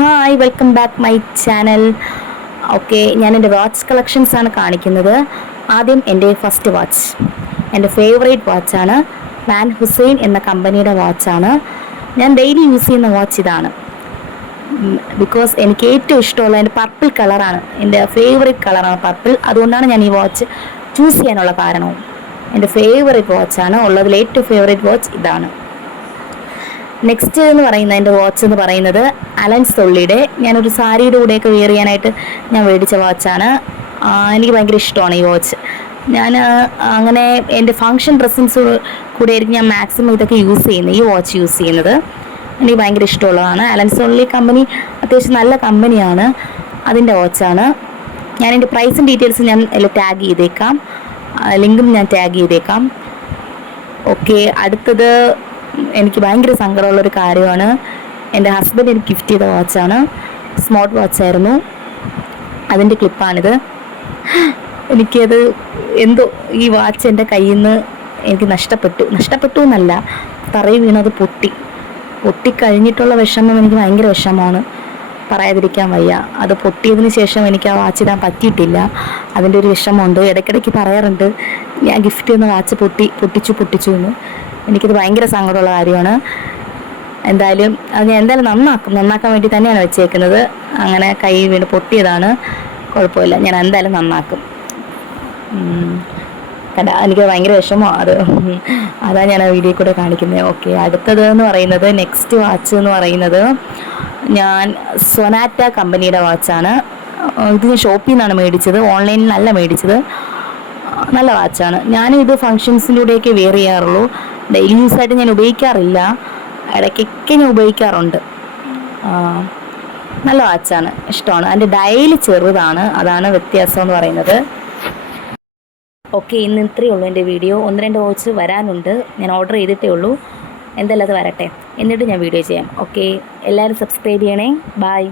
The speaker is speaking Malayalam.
Hi, welcome back my channel. Okay, ഞാൻ എൻ്റെ വാച്ച് കളക്ഷൻസ് ആണ് കാണിക്കുന്നത്. ആദ്യം എൻ്റെ ഫസ്റ്റ് വാച്ച്, എൻ്റെ ഫേവറേറ്റ് വാച്ചാണ്. വാൻ ഹുസൈൻ എന്ന കമ്പനിയുടെ വാച്ചാണ്. ഞാൻ ഡെയിലി യൂസ് ചെയ്യുന്ന വാച്ച് ഇതാണ്. ബിക്കോസ് എനിക്ക് ഏറ്റവും ഇഷ്ടമുള്ള എൻ്റെ പർപ്പിൾ കളറാണ്, എൻ്റെ ഫേവറേറ്റ് കളറാണ് പർപ്പിൾ. അതുകൊണ്ടാണ് ഞാൻ ഈ വാച്ച് ചൂസ് ചെയ്യാനുള്ള കാരണവും. എൻ്റെ ഫേവറേറ്റ് വാച്ചാണ്, ഉള്ളതിൽ ഏറ്റവും ഫേവറേറ്റ് വാച്ച് ഇതാണ്. നെക്സ്റ്റ് എന്ന് പറയുന്നത് എൻ്റെ വാച്ച് എന്ന് പറയുന്നത് അലൻ സൊള്ളിയുടെ, ഞാനൊരു സാരിയുടെ കൂടെയൊക്കെ വെയർ ചെയ്യാനായിട്ട് ഞാൻ മേടിച്ച വാച്ചാണ്. എനിക്ക് ഭയങ്കര ഇഷ്ടമാണ് ഈ വാച്ച്. ഞാൻ അങ്ങനെ എൻ്റെ ഫങ്ഷൻ ഡ്രസ്സിൻസ് കൂടെ ആയിരിക്കും ഞാൻ മാക്സിമം ഇതൊക്കെ യൂസ് ചെയ്യുന്നത്, ഈ വാച്ച് യൂസ് ചെയ്യുന്നത്. എനിക്ക് ഭയങ്കര ഇഷ്ടമുള്ളതാണ്. അലൻ സൊള്ളി കമ്പനി അത്യാവശ്യം നല്ല കമ്പനിയാണ്. അതിൻ്റെ വാച്ചാണ്. ഞാൻ എൻ്റെ പ്രൈസും ഡീറ്റെയിൽസും ഞാൻ എല്ലാം ടാഗ് ചെയ്തേക്കാം, ലിങ്കും ഞാൻ ടാഗ് ചെയ്തേക്കാം. ഓക്കെ, അടുത്തത് എനിക്ക് ഭയങ്കര സങ്കടമുള്ളൊരു കാര്യമാണ്. എൻ്റെ ഹസ്ബൻഡ് എനിക്ക് ഗിഫ്റ്റ് ചെയ്ത വാച്ചാണ്. സ്മാർട്ട് വാച്ചായിരുന്നു. അതിൻ്റെ ക്ലിപ്പാണിത്. എനിക്കത് എന്തോ, ഈ വാച്ച് എൻ്റെ കയ്യിൽ നിന്ന് എനിക്ക് നഷ്ടപ്പെട്ടു എന്നല്ല, തറയിൽ വീണത് പൊട്ടിക്കഴിഞ്ഞിട്ടുള്ള വിഷമം എനിക്ക് ഭയങ്കര വിഷമമാണ്, പറയാതിരിക്കാൻ വയ്യ. അത് പൊട്ടിയതിന് ശേഷം എനിക്ക് ആ വാച്ച് ഇടാൻ പറ്റിയിട്ടില്ല, അതിൻ്റെ ഒരു വിഷമമുണ്ട്. ഇടയ്ക്കിടയ്ക്ക് പറയാറുണ്ട് ഞാൻ ഗിഫ്റ്റ് ചെയ്യുന്ന വാച്ച് പൊട്ടിച്ചു എന്ന്. എനിക്കത് ഭയങ്കര സങ്കടമുള്ള കാര്യമാണ്. എന്തായാലും അത് ഞാൻ നന്നാക്കാൻ വേണ്ടി തന്നെയാണ് വെച്ചേക്കുന്നത്. അങ്ങനെ കൈ വീണ് പൊട്ടിയതാണ്, കുഴപ്പമില്ല, ഞാൻ എന്തായാലും നന്നാക്കും. എനിക്ക് ഭയങ്കര വിഷമമാണ് അതാ ഞാൻ ആ വീഡിയോ കൂടെ കാണിക്കുന്നത്. ഓക്കെ, അടുത്തത് എന്ന് പറയുന്നത്, നെക്സ്റ്റ് വാച്ച് എന്ന് പറയുന്നത് ഞാൻ സൊനാറ്റ കമ്പനിയുടെ വാച്ചാണ്. ഇത് ഞാൻ ഷോപ്പിൽ നിന്നാണ് മേടിച്ചത്, ഓൺലൈനിൽ നല്ല മേടിച്ചത്. നല്ല വാച്ചാണ്. ഞാനിത് ഫങ്ഷൻസിൻ്റെ കൂടെയൊക്കെ വെയർ ചെയ്യാറുള്ളൂ, ഡെയിലി യൂസായിട്ട് ഞാൻ ഉപയോഗിക്കാറില്ല, ഇടയ്ക്കൊക്കെ ഞാൻ ഉപയോഗിക്കാറുണ്ട്. നല്ല വാച്ചാണ്, ഇഷ്ടമാണ്. അതിൻ്റെ ഡയൽ ചെറുതാണ്, അതാണ് വ്യത്യാസം എന്ന് പറയുന്നത്. ഓക്കെ, ഇന്ന് ഇത്രയേ ഉള്ളൂ എൻ്റെ വീഡിയോ. 1-2 വാച്ച് വരാനുണ്ട്, ഞാൻ ഓർഡർ ചെയ്തിട്ടേ ഉള്ളൂ. എന്തായാലും അത് വരട്ടെ, എന്നിട്ട് ഞാൻ വീഡിയോ ചെയ്യാം. ഓക്കെ, എല്ലാവരും സബ്സ്ക്രൈബ് ചെയ്യണേ. ബൈ.